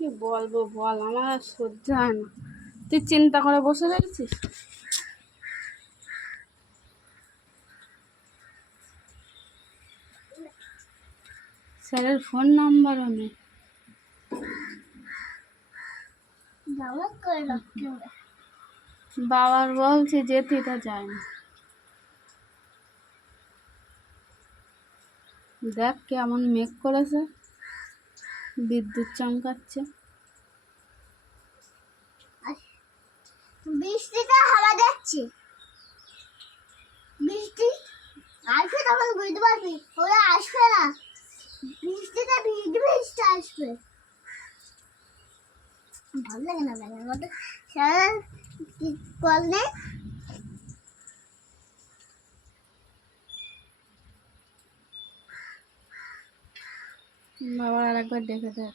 কি বলবো বল, আমার আর সহ্য হয় না। তুই চিন্তা করে বসে রয়েছিস। স্যারের ফোন নাম্বারও নেই। বাবার বলছি যেতে, তা যায় না। দেখ কেমন মেঘ করেছে, বিদ্যুৎ চমকাচ্ছে। বৃষ্টিটা হাওয়া যাচ্ছে, বৃষ্টি আসবে তখন বুঝতে পারবি। ওরা আসবে না, বৃষ্টিটা ভিজতে ভিজতে আসবে। ভালো লাগে না ব্যাঙের মধ্যে সারা কি কল নেই। বাবা আর একবার ডেকে দেখ।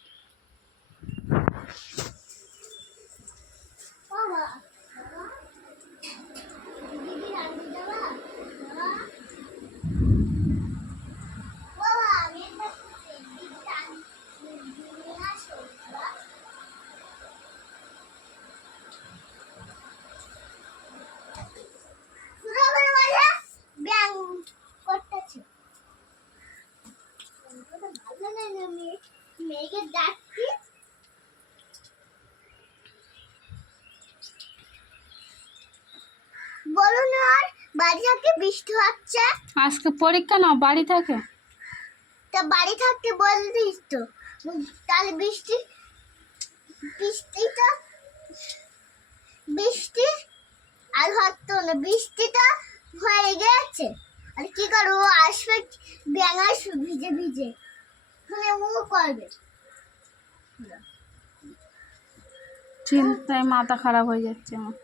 মেঘের ডাকছি বলুন, আর বাড়ি থাকতে বৃষ্টি হচ্ছে। আজকে পরীক্ষা না, বাড়ি থাকে। তা বাড়ি থাকতে বলতিস তো, তাহলে বৃষ্টি বৃষ্টিটা বৃষ্টি আর হতো না, বৃষ্টিটা হয়ে গেছে। আর কি করবো, আসবে ব্যাঙ আসবে ভিজে ভিজে, মানে ও করবে। চিন্তায় মাথা খারাপ হয়ে যাচ্ছে আমার।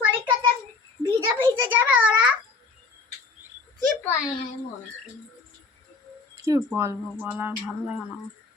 পরীক্ষাটা ভিজে ভিজে যাবে ওরা, কি পায়। কি বলবো বল, আর ভালো লাগে না আমার।